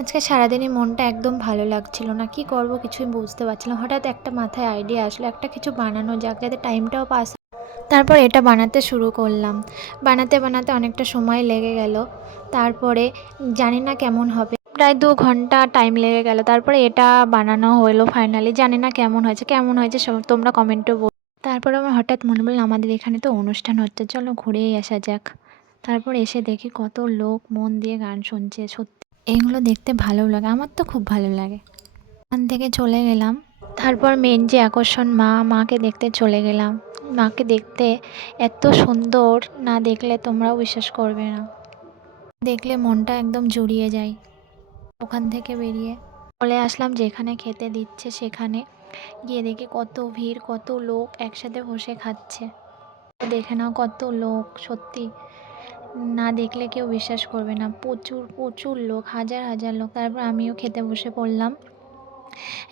আজকে সারাদিনই মনটা একদম ভালো লাগছিল না, কি করব কিছুই বুঝতে পারছিলাম। হঠাৎ একটা মাথায় আইডিয়া আসলো, একটা কিছু বানানো যাক যাতে টাইমটাও পাস। তারপর এটা বানাতে শুরু করলাম। বানাতে বানাতে অনেকটা সময় লেগে গেল। তারপরে জানি না কেমন হবে, প্রায় 2 ঘন্টা টাইম লেগে গেল। তারপরে এটা বানানো হলো ফাইনালি। জানি না কেমন হয়েছে, কেমন হয়েছে তোমরা কমেন্টে বল। তারপরে আমার হঠাৎ মনে পড়লো আমাদের এখানে তো অনুষ্ঠান হচ্ছে, চলো ঘুরেই আসা যাক। তারপর এসে দেখি কত লোক মন দিয়ে গান শুনছে। সত্যি এগুলো দেখতে ভালো লাগে, আমার তো খুব ভালো লাগে। ওখান থেকে চলে গেলাম। তারপর মেন যে আকর্ষণ মাকে দেখতে চলে গেলাম। মাকে দেখতে এত সুন্দর, না দেখলে তোমরাও বিশ্বাস করবে না। দেখলে মনটা একদম জুড়িয়ে যায়। ওখান থেকে বেরিয়ে চলে আসলাম যেখানে খেতে দিচ্ছে সেখানে। গিয়ে দেখি কত ভিড়, কত লোক একসাথে বসে খাচ্ছে। দেখে নাও কত লোক, সত্যি না দেখলে কেউ বিশ্বাস করবে না। প্রচুর প্রচুর লোক, হাজার হাজার লোক। তারপর আমিও খেতে বসে পড়লাম।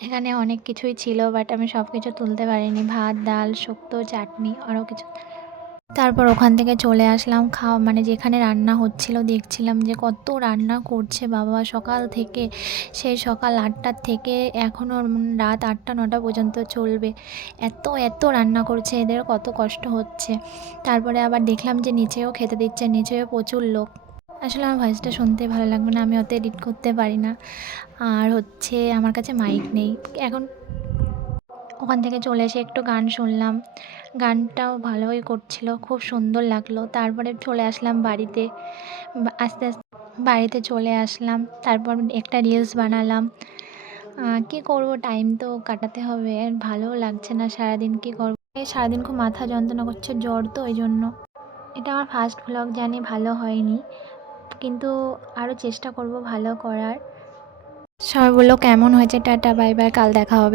এখানে অনেক কিছুই ছিল, বাট আমি সব কিছু তুলতে পারিনি। ভাত, ডাল, শুক্তো, চাটনি, আরও কিছু। তারপর ওখান থেকে চলে আসলাম মানে যেখানে রান্না হচ্ছিল। দেখছিলাম যে কত রান্না করছে বাবা সকাল থেকে। সেই সকাল 8টার থেকে এখনও রাত 8টা 9টা পর্যন্ত চলবে। এত এত রান্না করছে, এদের কত কষ্ট হচ্ছে। তারপরে আবার দেখলাম যে নিচেও খেতে দিচ্ছে, নিচেও প্রচুর লোক। আসলে আমার ভয়েসটা শুনতে ভালো লাগবে না, আমি অত এডিট করতে পারি না। আর হচ্ছে আমার কাছে মাইক নেই এখন। ওখান থেকে চলে এসে একটু গান শুনলাম। গানটাও ভালোই করছিল, খুব সুন্দর লাগলো। তারপরে চলে আসলাম বাড়িতে। আস্তে আস্তে বাড়িতে চলে আসলাম। তারপর একটা রিলস বানালাম। কী করব, টাইম তো কাটাতে হবে। আর ভালোও লাগছে না সারাদিন, কী করব। এই সারাদিন খুব মাথা যন্ত্রণা করছে, জ্বর তো ওই জন্য। এটা আমার ফার্স্ট ভ্লগ, জানি ভালো হয়নি, কিন্তু আরও চেষ্টা করব ভালো করার। সবাই বললো কেমন হয়েছে, টাটা বাই বাই, কাল দেখা হবে।